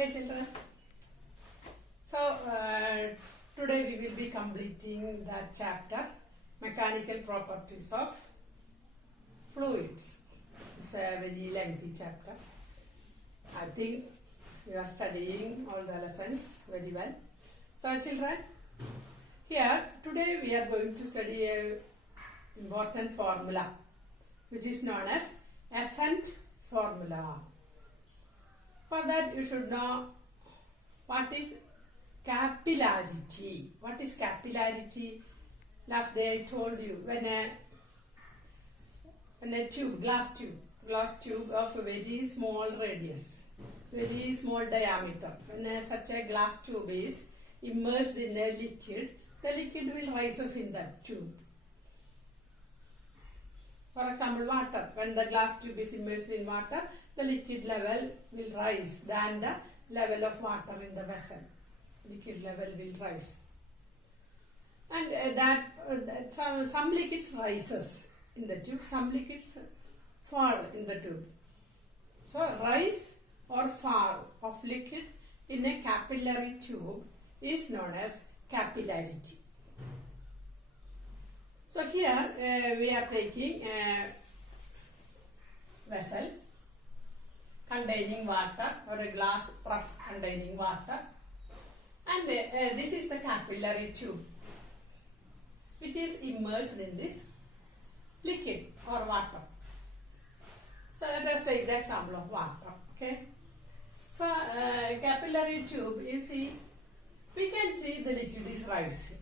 Okay, children. So, today we will be completing that chapter, Mechanical Properties of Fluids. It's a very lengthy chapter. I think you are studying all the lessons very well. So, children, here today we are going to study a important formula which is known as ascent formula. For that you should know what is capillarity. What is capillarity? Last day I told you when a tube, glass tube of a very small radius, very small diameter, when such a glass tube is immersed in a liquid, the liquid will rises in that tube. For example, water. When the glass tube is immersed in water, the liquid level will rise than the level of water in the vessel. Liquid level will rise. And some liquids rises in the tube, some liquids fall in the tube. So, rise or fall of liquid in a capillary tube is known as capillarity. So here we are taking a vessel containing water or a glass trough containing water, and this is the capillary tube which is immersed in this liquid or water. So let us take the example of water. Okay. So capillary tube, you see, we can see the liquid is rising.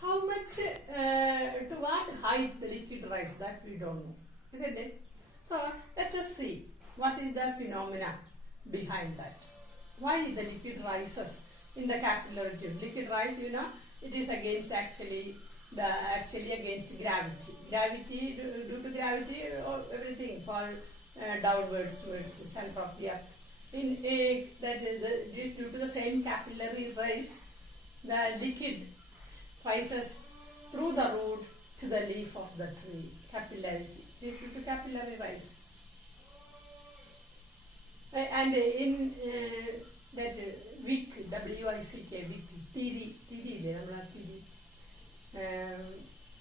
How much, to what height the liquid rises, that we don't know, isn't it? So, let us see what is the phenomena behind that. Why the liquid rises in the capillary tube? Liquid rise, you know, it is against actually against gravity. Gravity, due to gravity, everything falls downwards towards the center of the earth. It is due to the same capillary rise, the liquid rises through the root to the leaf of the tree. Capillarity. It is due to capillary rise. And in that wick, W-I-C-K,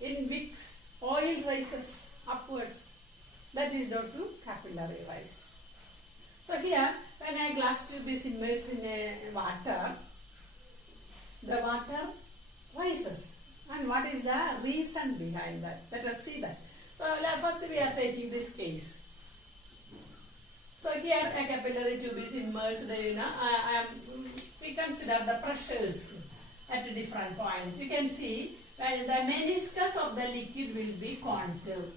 in wicks, oil rises upwards. That is due to capillary rise. So here, when a glass tube is immersed in water, the water rises. And what is the reason behind that? Let us see that. So first we are taking this case. So here a capillary tube is immersed, we consider the pressures at different points. You can see when the meniscus of the liquid will be concave.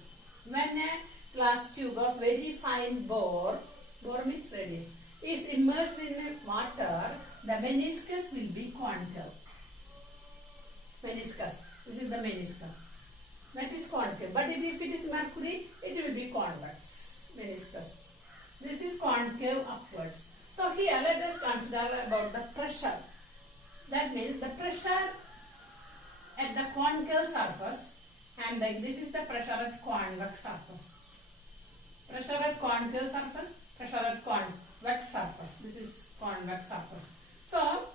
When a glass tube of very fine bore means radius, is immersed in water, the meniscus will be concave. Meniscus. This is the meniscus. That is concave. But if it is mercury, it will be convex. Meniscus. This is concave upwards. So here let us consider about the pressure. That means the pressure at the concave surface, and then this is the pressure at convex surface. Pressure at concave surface, pressure at convex surface. This is convex surface. So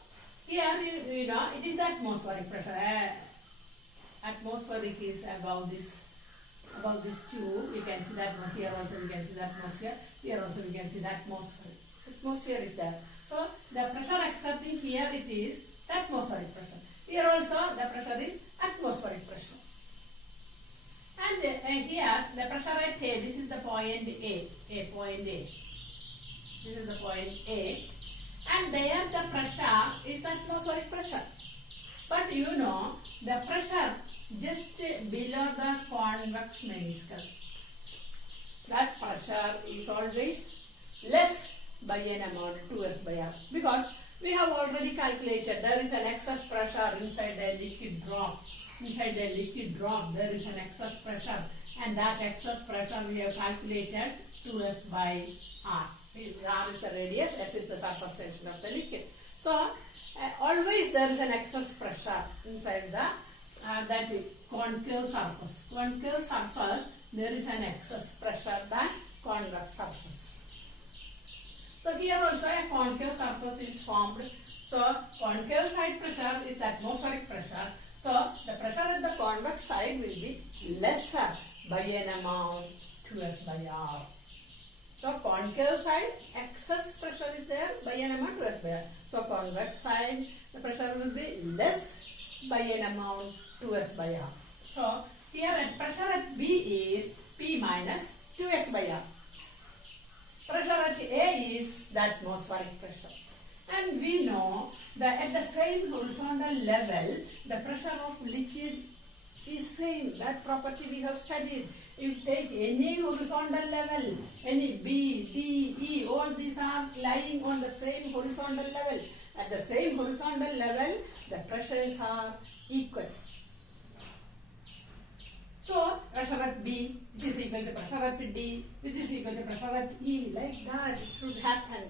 here you know it is the atmospheric pressure. Atmospheric is above this tube. We can see that here also we can see the atmosphere. Here also we can see the atmosphere. Atmosphere is there. So the pressure accepting here it is atmospheric pressure. Here also the pressure is atmospheric pressure. And here the pressure at A. This is the point A. Point A. This is the point A. And there the pressure is the atmospheric pressure. But you know the pressure just below the convex meniscus. That pressure is always less by an amount, 2s by r. Because we have already calculated there is an excess pressure inside the liquid drop. Inside the liquid drop there is an excess pressure. And that excess pressure we have calculated 2s by r. R is the radius, S is the surface tension of the liquid. So, always there is an excess pressure inside the that concave surface. Concave surface, there is an excess pressure than convex surface. So, So here also a concave surface is formed. So concave side pressure is the atmospheric pressure. So the pressure at the convex side will be lesser by an amount 2s by r. So concave side excess pressure is there by an amount 2s by r. So convex side the pressure will be less by an amount 2s by r. So here at pressure at B is P minus 2s by r. Pressure at A is the atmospheric pressure. And we know that at the same horizontal level, the pressure of liquid is same. That property we have studied. If you take any horizontal level, any B, D, E, all these are lying on the same horizontal level. At the same horizontal level, the pressures are equal. So, pressure at B, which is equal to pressure at D, which is equal to pressure at E, like that it should happen.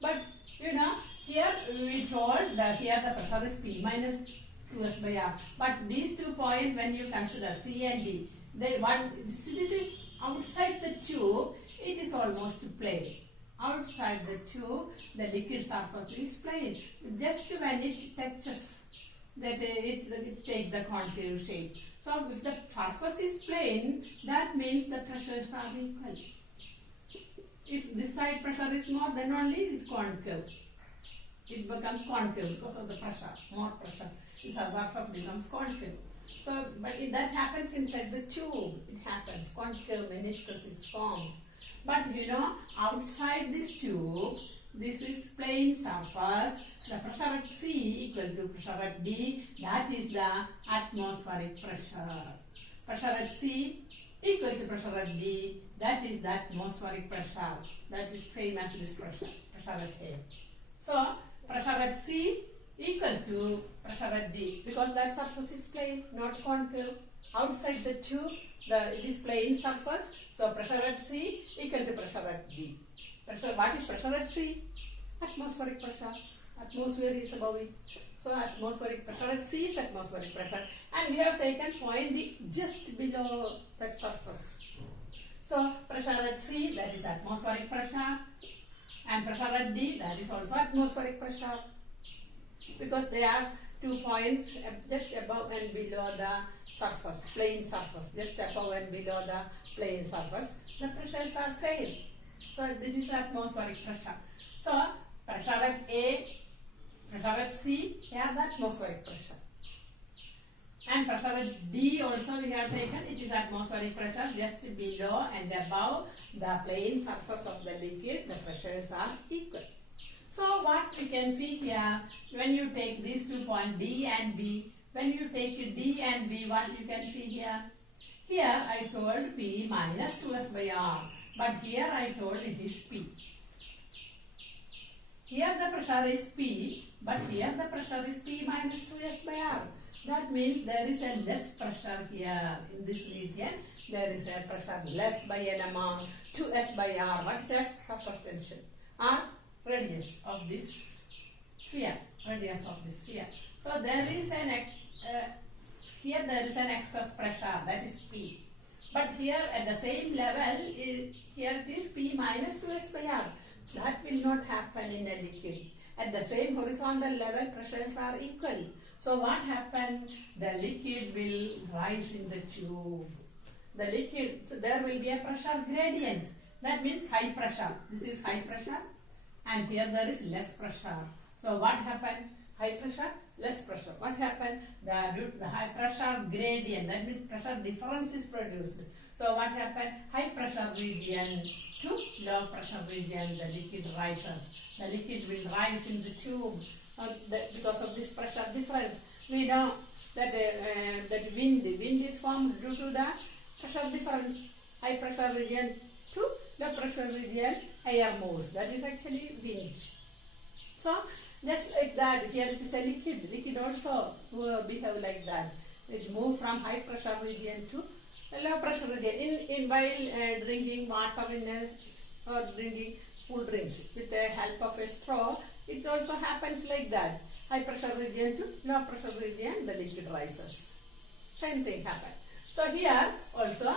But, you know, here we told that here the pressure is P minus 2s by r. But these 2 points, when you consider C and D, this is outside the tube, it is almost plain. Outside the tube, the liquid surface is plain. Just when it touches, that it takes the concave shape. So if the surface is plain, that means the pressures are equal. If this side pressure is more, then only it's concave. It becomes concave because of the pressure, more pressure. The surface becomes concave. So, but if that happens inside the tube, it happens. Concave meniscus is formed. But you know, outside this tube, this is plain surface. The pressure at C equal to pressure at D, that is the atmospheric pressure. Pressure at C equal to pressure at D, that is the atmospheric pressure. That is same as this pressure, pressure at A. So, pressure at C equal to pressure at D, because that surface is plain, not concave. Outside the tube, it is plain surface. So, pressure at C equal to pressure at D. What is pressure at C? Atmospheric pressure. Atmosphere is above it. So atmospheric pressure at C is atmospheric pressure. And we have taken point D just below that surface. So pressure at C, that is the atmospheric pressure. And pressure at D, that is also atmospheric pressure. Because they are 2 points just above and below the surface, plain surface. Just above and below the plain surface. The pressures are same. So this is atmospheric pressure. So pressure at A, pressure at C, they are the atmospheric pressure. And pressure at D also we have taken, it is atmospheric pressure just below and above the plain surface of the liquid, the pressures are equal. So what we can see here, when you take these 2 points D and B, when you take D and B, what you can see here? Here I told P minus 2s by r, but here I told it is P. Here the pressure is P, but here the pressure is P minus 2s by r. That means there is a less pressure here in this region. There is a pressure less by an amount 2s by r. What is S? Surface tension. R, radius of this sphere. Radius of this sphere. So there is here there is an excess pressure, that is P. But here at the same level, here it is P minus 2s by r. That will not happen in a liquid. At the same horizontal level, pressures are equal. So what happens? The liquid will rise in the tube. The liquid, so there will be a pressure gradient. That means high pressure. This is high pressure, and here there is less pressure. So what happened? High pressure, less pressure. What happened? The high pressure gradient, that means pressure difference is produced. So what happened? High pressure region to low pressure region, the liquid rises. The liquid will rise in the tube because of this pressure difference. We know that wind is formed due to the pressure difference. High pressure region to low pressure region, air moves. That is actually wind. So just like that, here it is a liquid. Liquid also behave like that. It moves from high pressure region to low pressure region. While drinking water or drinking cool drinks with the help of a straw, it also happens like that. High pressure region to low pressure region, the liquid rises. Same thing happens. So here also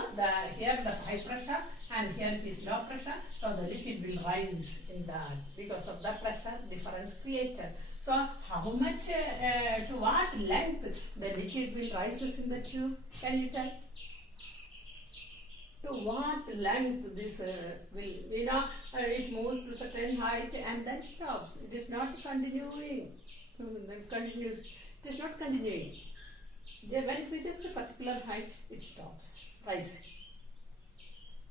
here the high pressure and here it is low pressure. So the liquid will rise in that because of the pressure difference created. So how much to what length the liquid will rises in the tube? Can you tell? To what length this will, it moves to certain height and then stops. It is not continuing. Then continues. It is not continuing. When it reaches a particular height, it stops rising.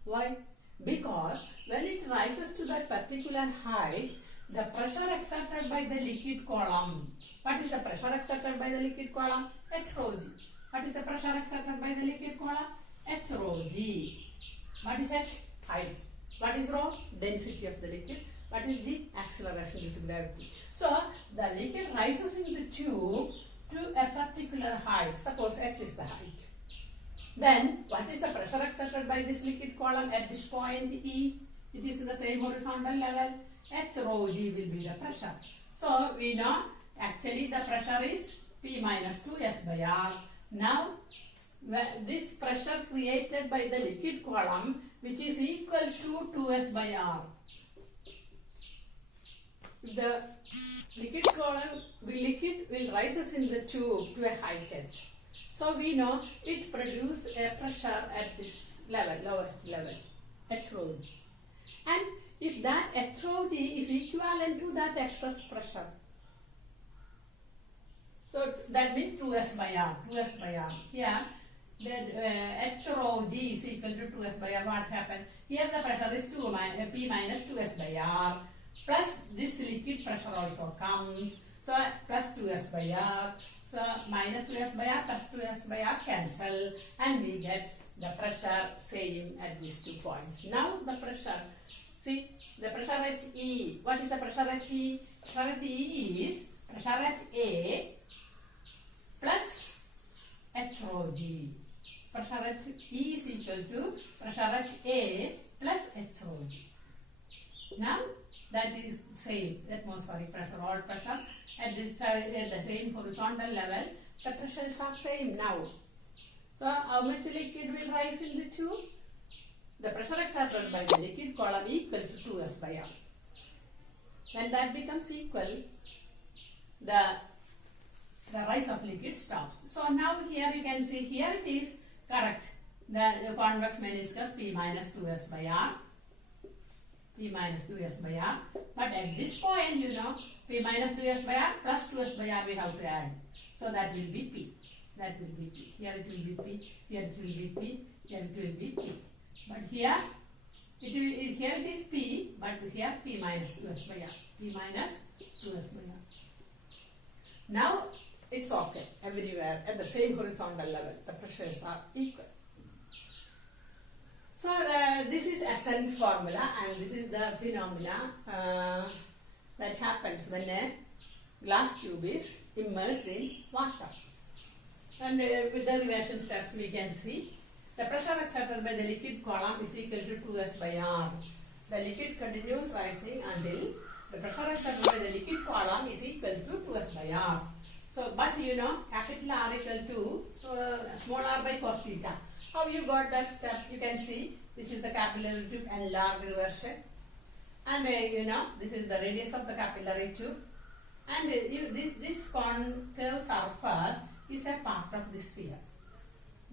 Why? Because when it rises to that particular height, the pressure exerted by the liquid column. What is the pressure exerted by the liquid column? H rho g. What is the pressure exerted by the liquid column? H rho g. What is H? Height. What is rho? Density of the liquid. What is G? Acceleration due to gravity. So the liquid rises in the tube to a particular height. Suppose H is the height. Then what is the pressure exerted by this liquid column at this point E? It is in the same horizontal level. H rho g will be the pressure. So we know actually the pressure is P minus 2S by R. Now this pressure created by the liquid column, which is equal to 2S by R. The liquid will rises in the tube to a height H. So we know it produces a pressure at this level, lowest level, H rho g. And if that H rho g is equivalent to that excess pressure, so that means 2S by R. 2S by R. Here, H rho g is equal to 2S by R. What happened? Here the pressure is P minus 2S by R. Plus this liquid pressure also comes. So plus 2S by R. So minus 2S by R plus 2S by R cancel. And we get the pressure same at these 2 points. Now the pressure. See, the pressure at E. What is the pressure at E? Pressure at E is pressure at A plus H rho g. Pressure at E is equal to pressure at A plus H rho g. Now that is same atmospheric pressure, all pressure at this at the same horizontal level. The pressures are same now. So how much liquid will rise in the tube? The pressure exerted by the liquid column equal to 2S by R. When that becomes equal, the rise of liquid stops. So now here you can see, here it is correct. The convex meniscus P minus 2S by R. P minus 2S by R. But at this point, P minus 2S by R plus 2S by R we have to add. So that will be P. That will be P. Here it will be P. Here it will be P. Here it will be P. But here it is P, but here P minus 2S by R. P minus 2S by R. Now it's okay everywhere at the same horizontal level. The pressures are equal. So this is ascent formula, and this is the phenomena that happens when a glass tube is immersed in water. And with the derivation steps we can see the pressure exerted by the liquid column is equal to 2S by R. The liquid continues rising until the pressure exerted by the liquid column is equal to 2S by R. So, but capital R equal to small r by cos theta. How you got that step? You can see this is the capillary tube enlarged version, and this is the radius of the capillary tube, and this concave surface is a part of this sphere.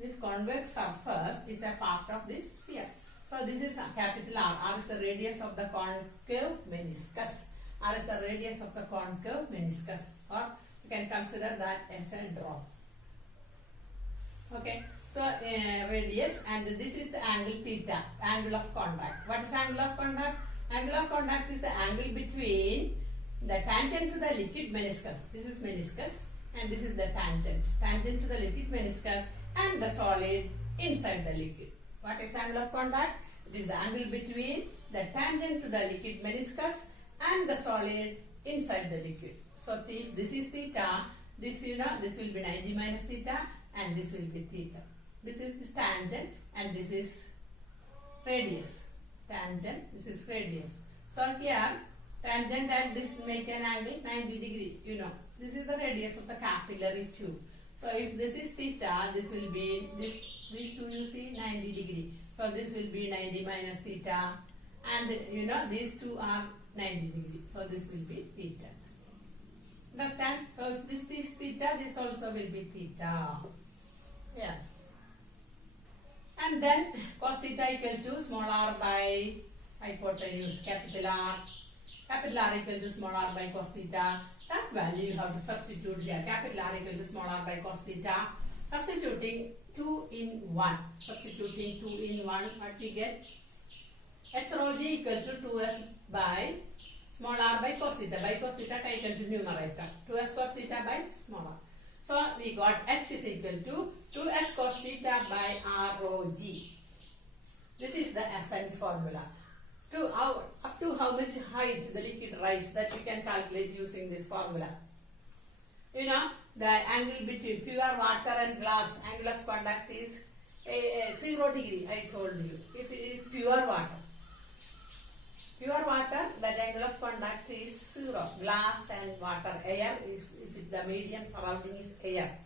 This convex surface is a part of this sphere. So this is a capital R. R is the radius of the concave meniscus. R is the radius of the concave meniscus, or you can consider that as a drop. Okay. So radius, and this is the angle theta, angle of contact. What is angle of contact? Angle of contact is the angle between the tangent to the liquid meniscus. This is meniscus, and this is the tangent. Tangent to the liquid meniscus and the solid inside the liquid. What is angle of contact? It is the angle between the tangent to the liquid meniscus and the solid inside the liquid. So this is theta. This this will be 90 minus theta, and this will be theta. This is this tangent, and this is radius. Tangent, this is radius. So here tangent and this make an angle 90 degree. This is the radius of the capillary tube. So if this is theta, this will be, these two you see 90 degree. So this will be 90 minus theta, and you know these two are 90 degree. So this will be theta. Understand? So if this is theta, this also will be theta. Yeah. And then cos theta equal to small r by hypotenuse, capital R. Capital R equal to small r by cos theta. That value you have to substitute here. Capital R equal to small r by cos theta. Substituting 2 in 1. Substituting 2 in 1, what we get? X rho g equal to 2s by small r by cos theta. By cos theta taken to numerator. 2s cos theta by small r. So we got x is equal to 2s cos theta by r rho g. This is the ascent formula. Up to how much height the liquid rise, that we can calculate using this formula. You know, the angle between pure water and glass, angle of contact is 0 degree, I told you. If pure water, that angle of contact is 0. Glass and water, air, if the medium surrounding is air,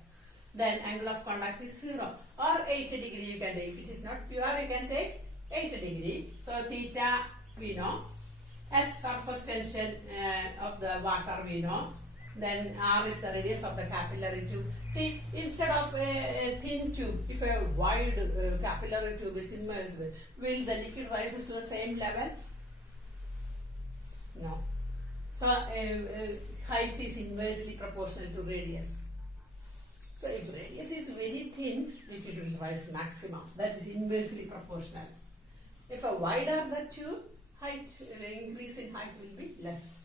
then angle of contact is 0. Or 80 degree you can take. If it is not pure, you can take 80 degree. So theta we know, S surface tension of the water we know, then R is the radius of the capillary tube. See, instead of a thin tube, if a wide capillary tube is immersed, will the liquid rises to the same level? No. So height is inversely proportional to radius. So if radius is very thin, liquid will rise maximum. That is inversely proportional. If a wider the tube, height, increase in height will be less.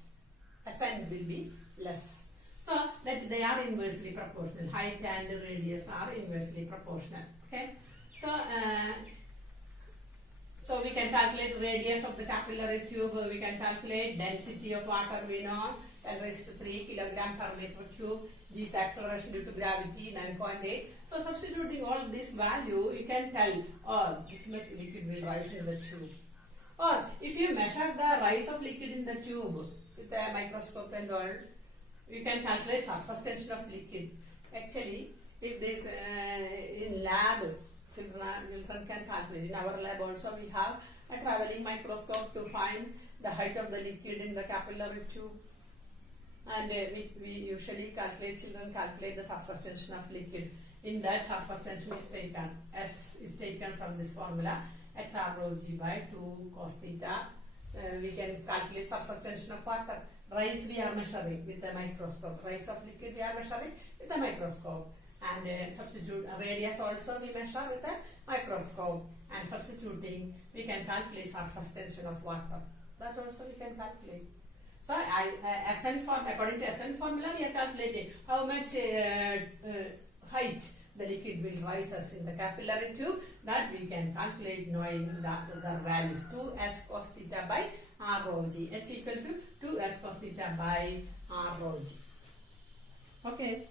Ascent will be less. So that they are inversely proportional. Height and radius are inversely proportional. Okay. So we can calculate radius of the capillary tube. We can calculate density of water. We know 10 raised to 3 kilogram per meter cube. G is the acceleration due to gravity 9.8. So substituting all this value, you can tell, oh, this much liquid will rise in the tube. Or if you measure the rise of liquid in the tube with a microscope and all, you can calculate surface tension of liquid. Actually, if this in lab, children can calculate. In our lab also we have a traveling microscope to find the height of the liquid in the capillary tube. And we usually calculate, children calculate the surface tension of liquid. In that, surface tension is taken. S is taken from this formula. H r rho g by 2 cos theta. We can calculate surface tension of water. Rise we are measuring with a microscope. Rise of liquid we are measuring with a microscope. And substitute radius also we measure with a microscope. And substituting, we can calculate surface tension of water. That also we can calculate. So according to ascent formula, we are calculating how much height the liquid will rise us in the capillary tube. That we can calculate knowing the values 2s cos theta by r rho g. H equal to 2s cos theta by r rho g. Okay.